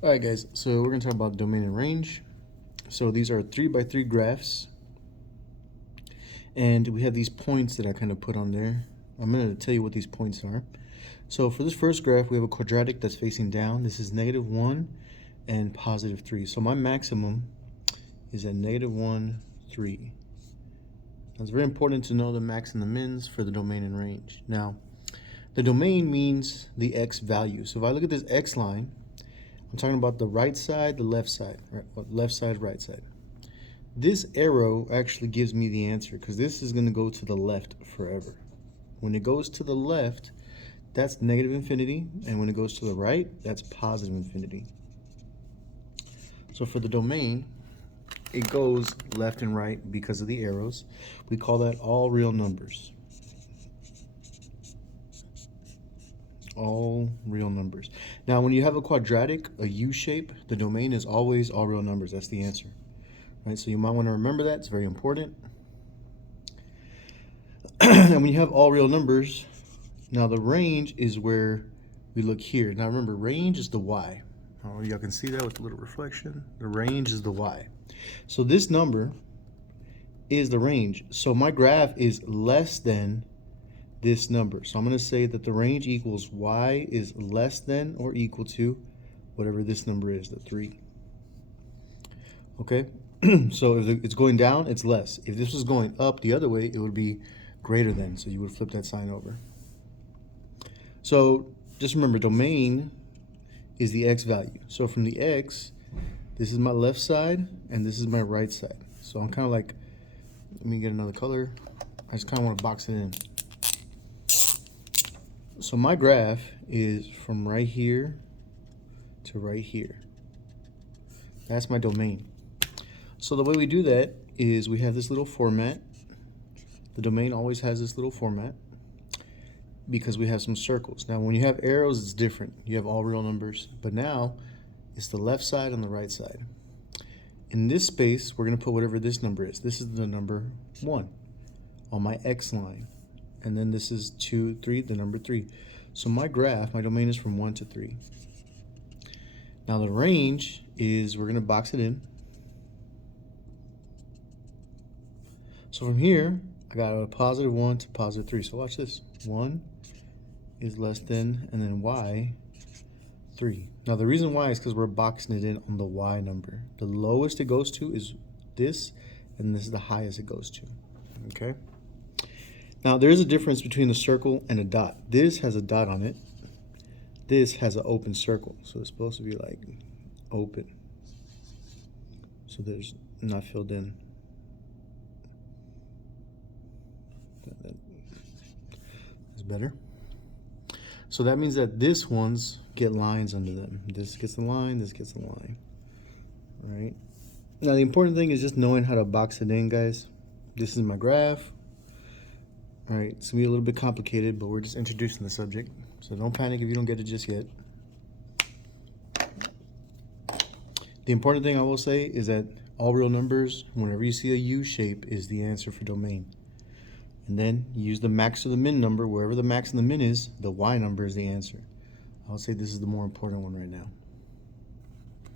All right, guys, so we're going to talk about domain and range. So these are 3x3 graphs, and we have these points that I kind of put on there. I'm going to tell you what these points are. So for this first graph, we have a quadratic that's facing down. This is -1 and +3. So my maximum is at -1, 3. Now, it's very important to know the max and the mins for the domain and range. Now, the domain means the x value. So if I look at this x line, I'm talking about the right side, the left side, right? Left side, right side. This arrow actually gives me the answer because this is going to go to the left forever. When it goes to the left, that's -infinity, and when it goes to the right, that's +infinity. So for the domain, it goes left and right because of the arrows. We call that all real numbers. All real numbers. Now, when you have a quadratic, a U shape, the domain is always all real numbers. That's the answer. Right? So you might want to remember that. It's very important. And when you have all real numbers, now the range is where we look here. Now remember, range is the y. Oh, y'all can see that with a little reflection. The range is the y. So this number is the range. So my graph is less than this number. So I'm going to say that the range equals y is less than or equal to whatever this number is, the 3. Okay? So if it's going down, it's less. If this was going up the other way, it would be greater than. So you would flip that sign over. So just remember, domain is the x value. So from the x, this is my left side, and this is my right side. So I'm kind of like, let me get another color. I just kind of want to box it in. So my graph is from right here to right here. That's my domain. So the way we do that is we have this little format. The domain always has this little format because we have some circles. Now when you have arrows, it's different. You have all real numbers, but now it's the left side and the right side. In this space, we're going to put whatever this number is. This is the number 1 on my x line. And then this is 2, 3, the number 3. So my graph, my domain is from 1 to 3. Now the range is, we're going to box it in. So from here, I got a +1 to +3. So watch this. 1 is less than, and then y, 3. Now the reason why is because we're boxing it in on the y number. The lowest it goes to is this, and this is the highest it goes to. Okay? Now, there is a difference between the circle and a dot. This has a dot on it. This has an open circle. So it's supposed to be like open. So there's not filled in. That's better. So that means that this ones get lines under them. This gets a line, this gets a line. All right? Now, the important thing is just knowing how to box it in, guys. This is my graph. All right, it's gonna be a little bit complicated, but we're just introducing the subject. So don't panic if you don't get it just yet. The important thing I will say is that all real numbers, whenever you see a U shape, is the answer for domain. And then you use the max or the min number. Wherever the max and the min is, the y number is the answer. I'll say this is the more important one right now.